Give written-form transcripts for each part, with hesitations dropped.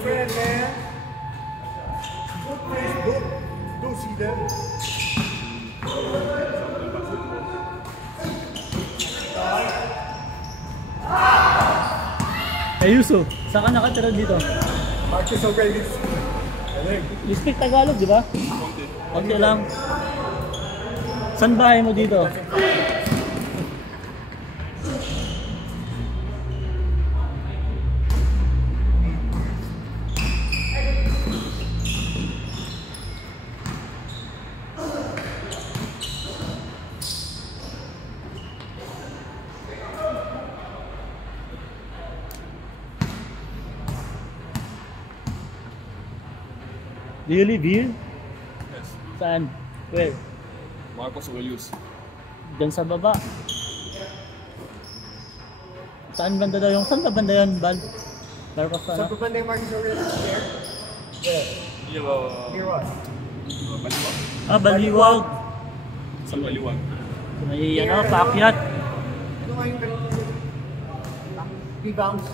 friend, man. Good Facebook. Don't see them. Hey Yuso, saan ka nakatira dito? Marcus Aurelius. You speak Tagalog, di ba? Konti lang. Saan bahay mo dito? Do you live here? Yes. Saan? Where? Marcos Aurelius. Diyan sa baba. Saan banda daw yung? Saan ba banda yun, Bal? Marcos Sa ano? banda yung Marcus Aurelius there? Where? Near, Near what? Baliwag. Ah, Baliwag. Sa Baliwag. May ano, paakyat. Ano nga yung rebounds?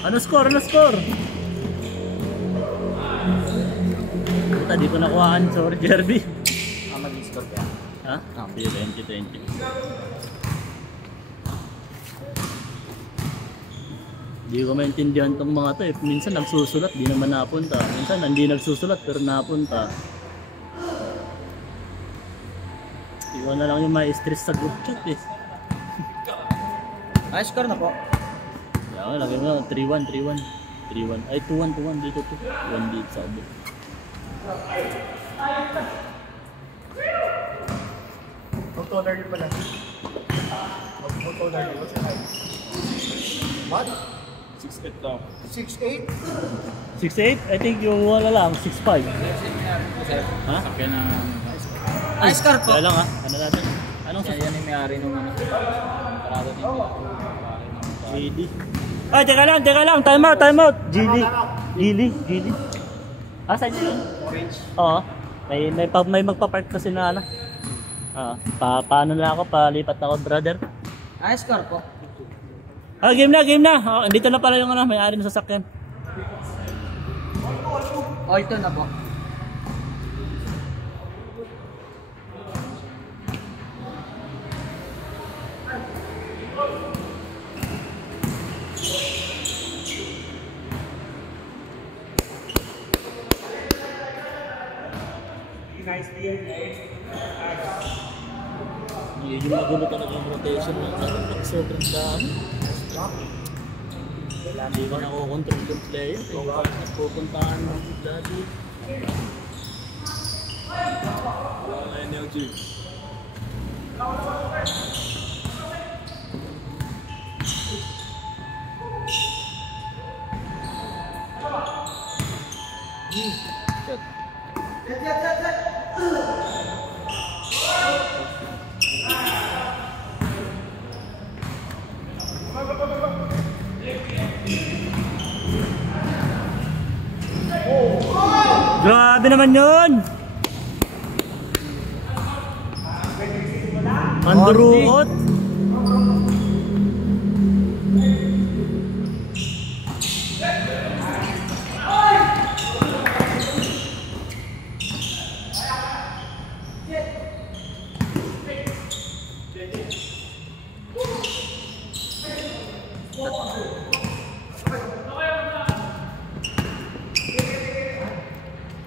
Ano score? Ano score? Puta, di ko nakuhaan. Sorry, Jerby. Mag-score ka? Ha? Sige, 20-20. Di ko maintindihan tong mga to eh. Minsan nagsusulat, di naman napunta. Minsan hindi nagsusulat, pero napunta. Iwan na lang yung may stress sa group chat eh. Ay, score na po. Yan, lagay mo 3-1, 3-1. 3-1. Ay, 2-1, 2-1 dito to. 1 dito sa abot. Mag-toner yun pala. Mag-toner yun. What's your height? What? 6'8 daw. 6'8"? 6'8"? I think yung wala lang, 6'5". Ha? Sakyan na... Ay, score po. Kaya lang ha, ano natin? Anong sa... Yan yung may-ari nung ano. Parado dito. GD. Ay, teka lang, time out, time out. Gili. Asan yun? Orange. Oo. May magpa-park kasi na ano. Paano na ako, palipat ako, brother. Ay, score po. Ah, game na. Oh, andito na pala yung ano, may-ari ng sasakyan. Oh, ito na po. Yung magulo talaga yung rotation ng pag sobrang dami. Hindi ko nakokontrol yung player. Nagpupuntahan mo dati. Wala na energy. Shot. Grabe naman yun! Andurukot!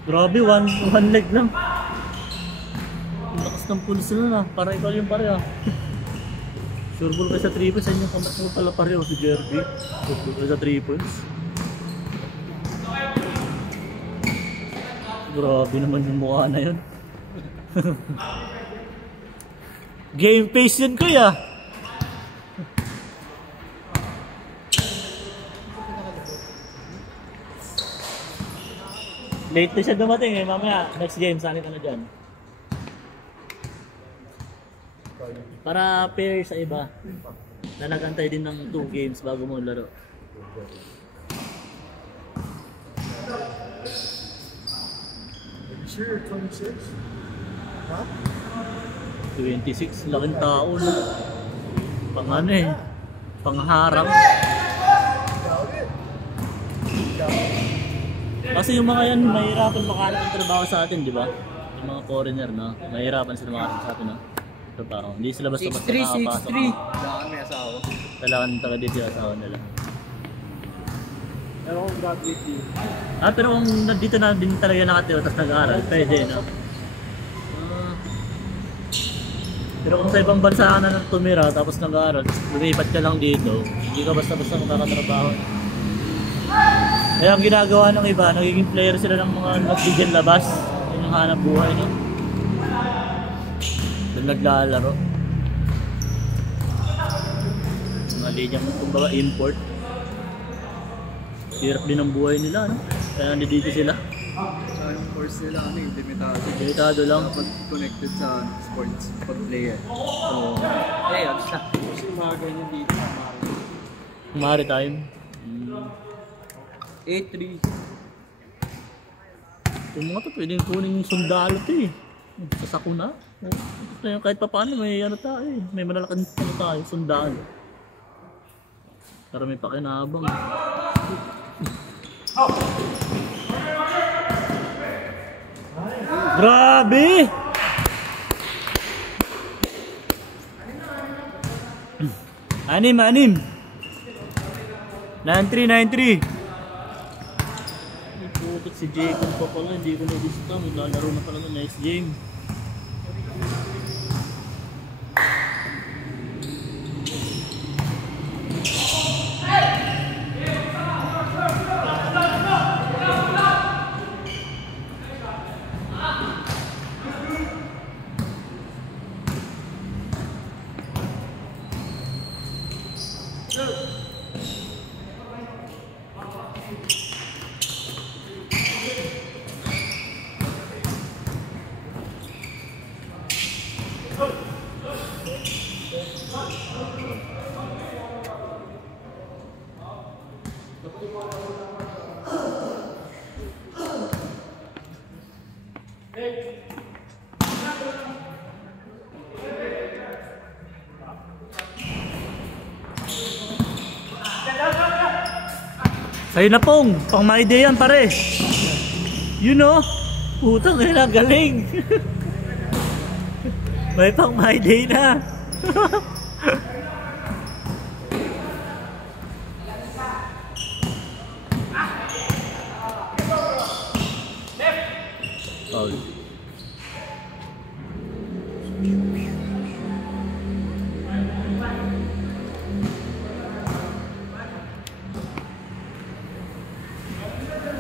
Grabe, one leg lang. Ang lakas ng pulse na. Para ikaw yung pare ah. Sure ball kayo sa 3 points. Saan yung kamat mo pala pareho si Jerby? Sure ball kayo sa 3 points. Grabe naman yung mukha na yun. Game face yun kuya. Late na siya dumating eh, mamaya next game sali ka na dyan. Para pair sa iba. Nalagantay din ng 2 games bago mo laro. Next year, 26. Huh? 26, laking tao no. Pang ano eh, pangharap. Doubt it. Kasi yung mga yan, mahirapan makahanap ng trabaho sa atin, di ba? Yung mga foreigner, no? Mahirapan sila makahanap sa atin, no? Trabaho. Hindi sila basta-basta 6'3", nakapasok. 6'3". Kailangan may asawa. Kailangan taga dito yung asawa nila. Pero kung graduate dito. Pero kung nandito na din talaga nakatira tapos nag-aaral, pwede, no? Pero kung sa ibang bansa ka na tumira tapos nag-aaral, lumipat ka lang dito, hindi ka basta-basta makakatrabaho. Kaya ang ginagawa ng iba, nagiging player sila ng mga nagbigyan labas. Yun yung hanap buhay, no? Doon naglalaro. Mga linyang, kumbaga, import. Hirap din ang buhay nila, no? Kaya nandito sila. Sa yung course nila, ano yung limitado. Limitado lang. Dapat connected sa sports, pag-player. So, Eh, abs na. Kasi yung mga ganyan dito. maritime. 8'3". Yung mga to, pwedeng kunin yung sundalo to eh. Sa sakuna. Kahit pa paano, may ano tayo eh. May malalaking ano tayo, sundalo. Para may pakinabang. Grabe! Anim. 9-3. Putot si Jacob pa pala, hindi ko na-gusto. Maglalaro na pala ng next game. Sa'yo na pong, pang my day yan pare. You know, putang ina, galing. May pang my day na. Foul.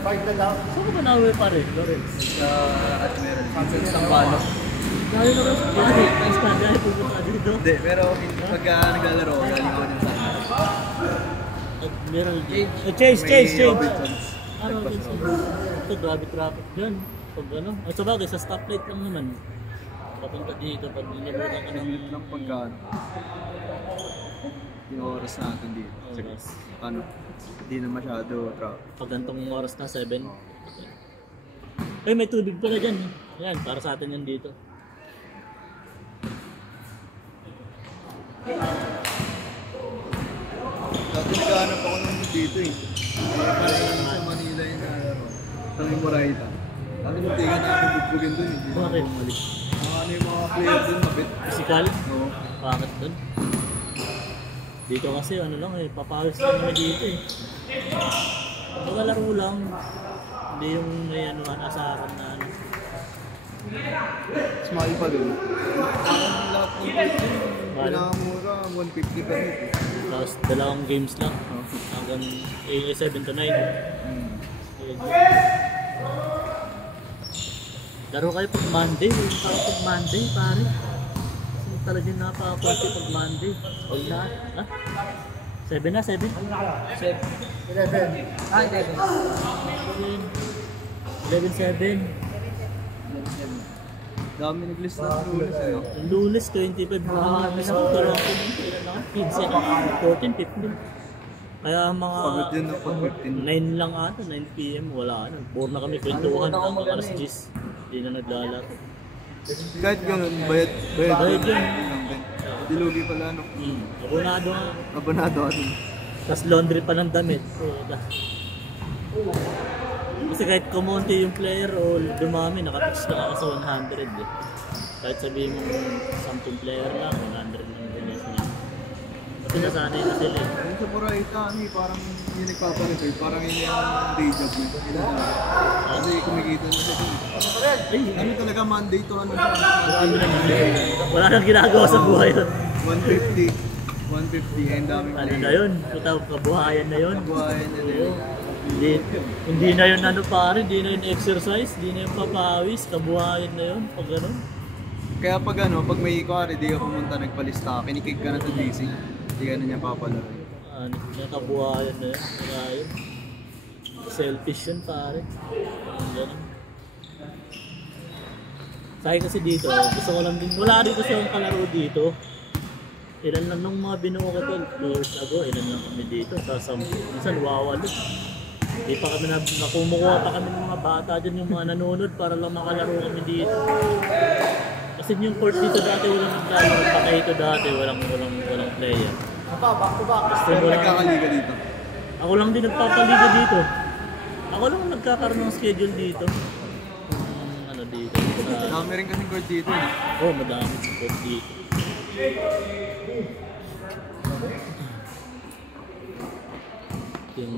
Fight na lang. Saan ka ba nawe pare, Lawrence? Sa Admiral. Sunset Sambalo. Dahil na rin sa Dahil dahil pupunta dito. Hindi, pero pag naglalaro, galing ako ng Sunset. Meron May Chase. Robinsons. Ano ito, grabe traffic dyan. Pag ano, at sa bagay, sa stoplight lang naman. Papunta dito, pag nilabutan ka ng... Limit lang pagka yung oras natin dito. Oras. Ano, hindi na masyado traffic. Pag gantong oras na, 7. May tubig pala dyan. Ayan, para sa atin yan dito. Dati naghahanap ako ng dito eh. Parang sa Manila yung nalaro. Sa Morayta. Dati muntikan na ako bubugin dun eh. Hindi na ako Bakit? bumalik. Ano yung mga player dun, mabit. Physical? Oo. Bakit dun? Dito kasi ano lang eh, papawis lang naman dito eh. Maglalaro lang. Hindi yung may ano, nasa akin na ano. Small pa dun. Ang lahat ng player dun. Pinakamura, 150 pa rin. Tapos dalawang games lang. Hanggang 7 to 9. Laro kayo pag Monday. Parang pag Monday pare. Kasi talagang napaka-quality pag Monday. Huwag na. Ha? 7 na, 7? 7. 11. Ah, 11. 11-7. Dami nag-list na ng lunes eh. no? Lunes 25. Miss ko pero ako 14, 15. Kaya mga Pagod din na pag 15. 9 lang ata, 9 PM, wala na. Bore na kami kwentuhan hanggang alas 10. Hindi na naglalaro. Kahit ganun, bayad Bayad yun. Dilugi pala, no? Abonado nga. Abonado ka dun. Tapos laundry pa ng damit. Kasi kahit kumonti yung player o dumami, nakapix ka ka sa 100 eh. Kahit sabihin mo 10 player lang, 100 lang din niya. Kasi nasanay na sila eh. Yung sa Moraita, parang yung nagpapalit, parang yun yung day job nito. Kasi kumikita na siya dun. Ay, Ano talaga Monday to ano siya? marami naman eh. Wala nang ginagawa sa buhay yun. 150, ang daming Ano na yun? Kabuhayan na yun. Kabuhayan na yun. Hindi na yun ano pare, hindi na yun exercise, hindi na yun papawis, kabuhayan na yun, pag gano'n. Kaya pag may kuwari, di ka pumunta, nagpalista, kinikig ka na sa GC, di ka na niya papalaro. Ano, kabuhayan na yun, kaya yun. Selfish yun pare. Ang gano'n. Sabi kasi dito, gusto ko lang din, wala rin kasi yung kalaro dito. Ilan lang nung mga binuo ko 2 years ago, ilan lang kami dito, sa 10, minsan wawalo. Hindi pa kami nakumukuha pa kami ng mga bata dyan, yung mga nanonood para lang makalaro kami dito. Kasi yung court dito dati walang naglalaro, pa ito dati walang player. Back to back. Gusto Pero mo lang, nagkakaliga dito. ako lang din nagpapaliga dito. Ako lang nagkakaroon ng schedule dito. Ano dito. Dami rin kasing court dito. Oh, madami sa court dito. Yung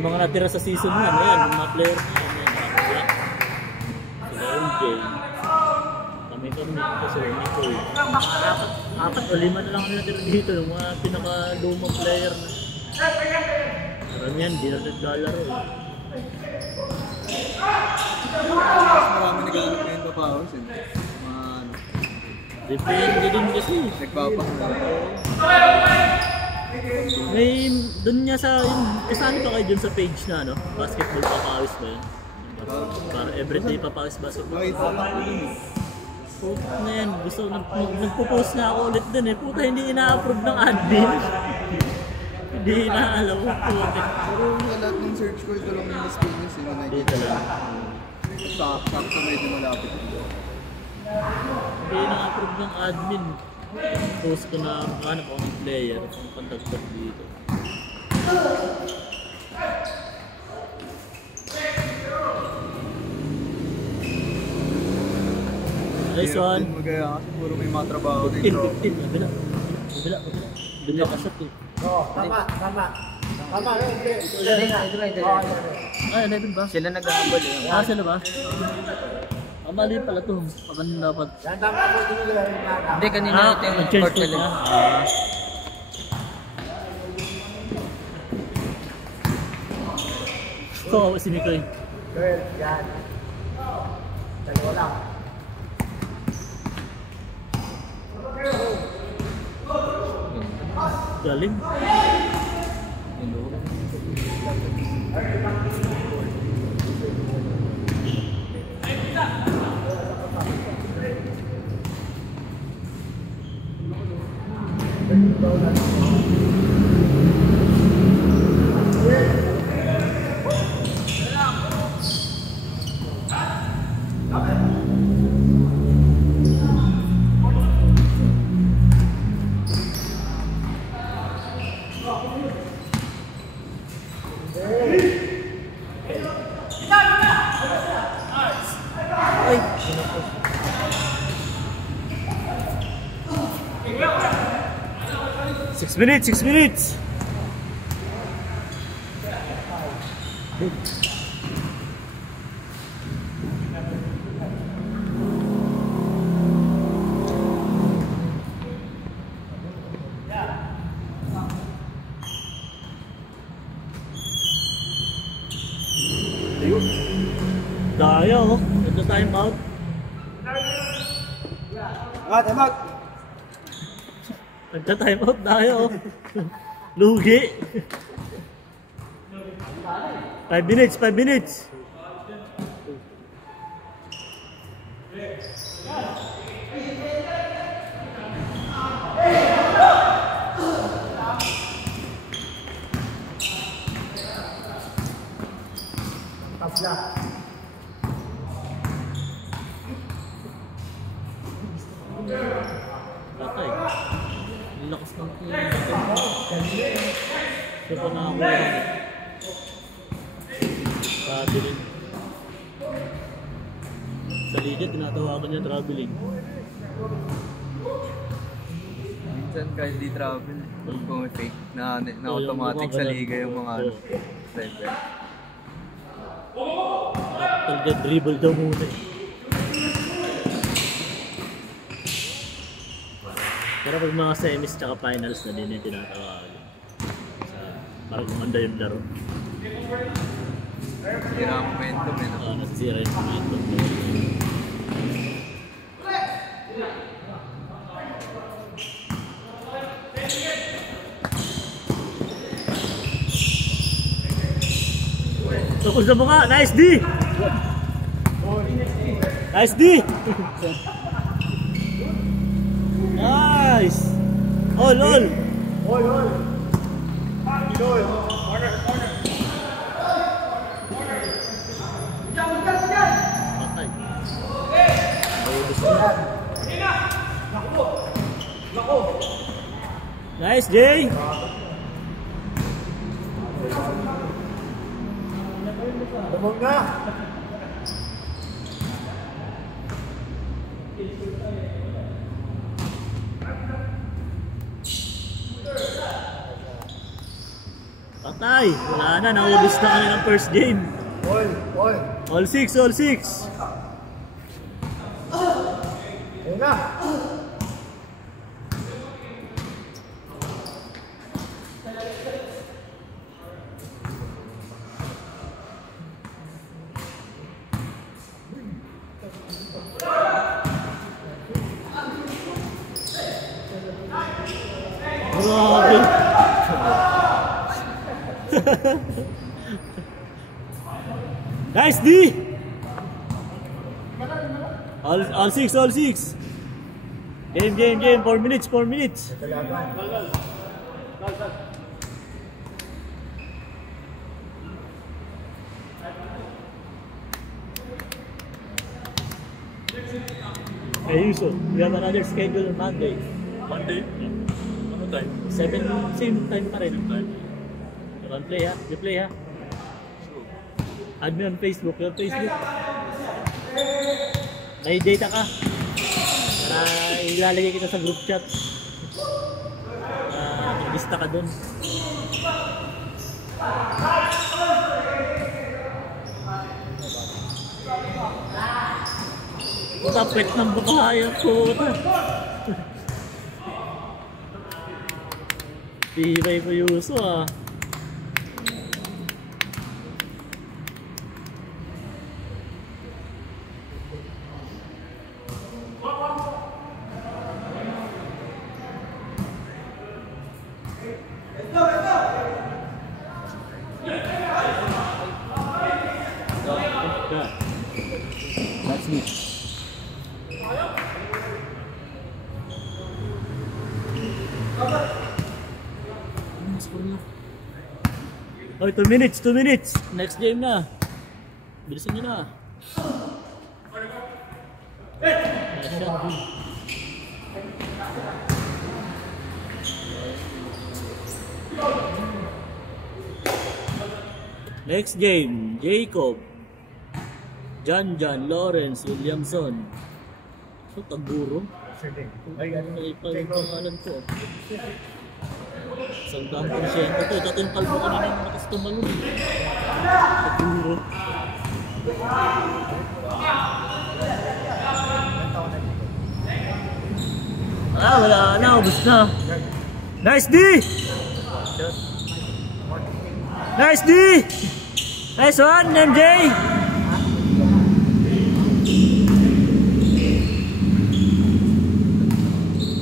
yung mga natira sa season 1, ayan, yung mga player na yan, sila MJ, kami kasi Nicole. Apat o 5 na lang kami natira dito, yung mga pinaka-lumang player na. Marami yan, di na naglalaro eh. Marami naglalaro ngayon pa hours eh. Depende din kasi. Nagpapakala. May doon niya sa kasama pa kayo dun sa page na ano, basketball papawis ba yun? Para everyday papawis basketball. Bakit sa ako dun eh? Puta na yan, nagpo-post na ako ulit dun eh. Puta hindi ina-approve ng admin. Hindi inaalaw ko puta. Pero sa lahat ng search ko, ito lang yung mas business eh. Dito lang. Sakto medyo malapit. Hindi ina-approve ng admin. Post ko na ano ko ang player, ang pantagpag dito. Nice one. Magaya kasi puro may mga trabaho Tin, dito. Kabila ka shot eh. Oh, tama. Tama rin. Ay, 11 ba? Sila nag-aabol eh. Ah, sila ba? Mali pala to. Pagano dapat? Yan tama ko din nila. Hindi, kanina ito yung nag-change court to nila. niya. Ito, si Mikoy. Girl, yan. Dalawa lang. Galing. Ay, 6 minutes, 6 minutes. Ayun. Daya oh. Ito time out. Tama. Nagka-time out tayo. Lugi. 5 minutes, 5 minutes. Patay. Ang lakas ng siya pa nakakuha. Traveling. Sa liga, tinatawagan niya traveling. Minsan kahit di travel, kung fake na automatic sa liga yung mga ano, driver. Talaga dribble daw muna eh. Pero pag mga semis tsaka finals na din yung tinatawagan. Para gumanda yung laro. Sira ang momentum eh. No? Nasisira yung momentum. Tukos na mukha! Nice D! Nice D! Nice! All! Oy, oy. Pinoy. Corner. Patay. Nice, Jay! Lumog na. Patay! Wala na, naubos na kami ng first game. Oy. All six! Ayun na. Grabe! Nice D! All six! Game! 4 minutes! Kalaban. Hey Yuso, we have another schedule on Monday. Monday? Ano time? 7, same time pa rin. You can play ha? You play ha? Add me on Facebook. Your Facebook. May data ka. Para ilalagay kita sa group chat. Lista ka dun. Tapit ng babae ko. Tibay ko Yuso ah. That's me. Oh, 2 minutes. Next game na. Bilisan nyo na. Next game, Jacob, John, Lawrence, Williamson. So, Taguro. Ay, pangalan ko. 100% to. Ito yung kalbo kanina ng matas tumalun. Taguro. Wala na. Ubus na. Nice D! Nice D! Nice one, MJ!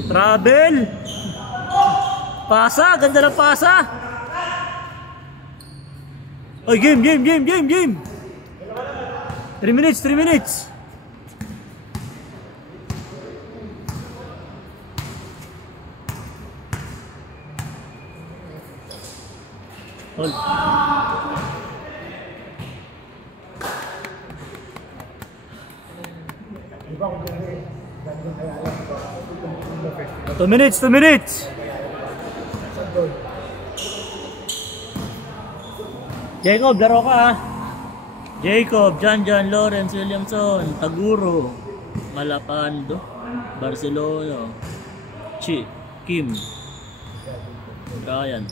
Travel! Pasa! Ganda ng pasa! Oy, game! 3 minutes! Hold. 2 minutes, 2 minutes! Jacob, laro ka ha. Jacob, Jan, Lawrence, Williamson, Taguro, Malapando, Barcelona, Kim, Ryan.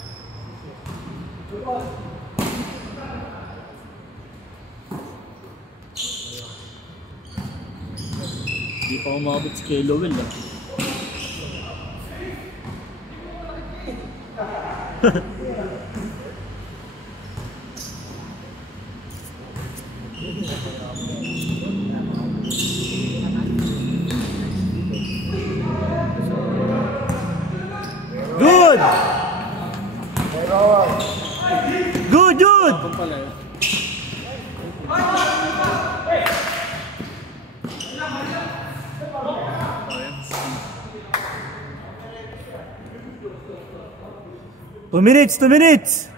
Hindi pa umabot si Kelo Will ah. Good! Good, good! Two minutes, 2 minutes!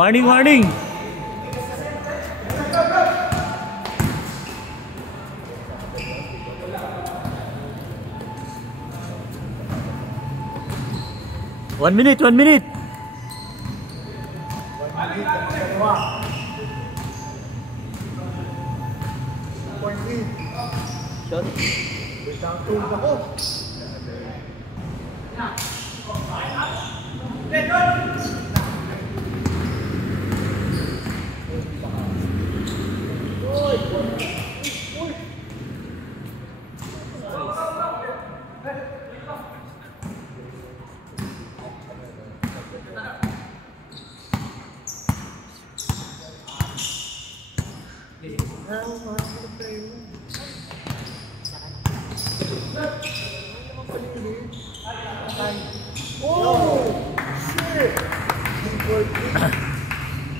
Warning, warning! One minute, 1 minute! Oh! Shit!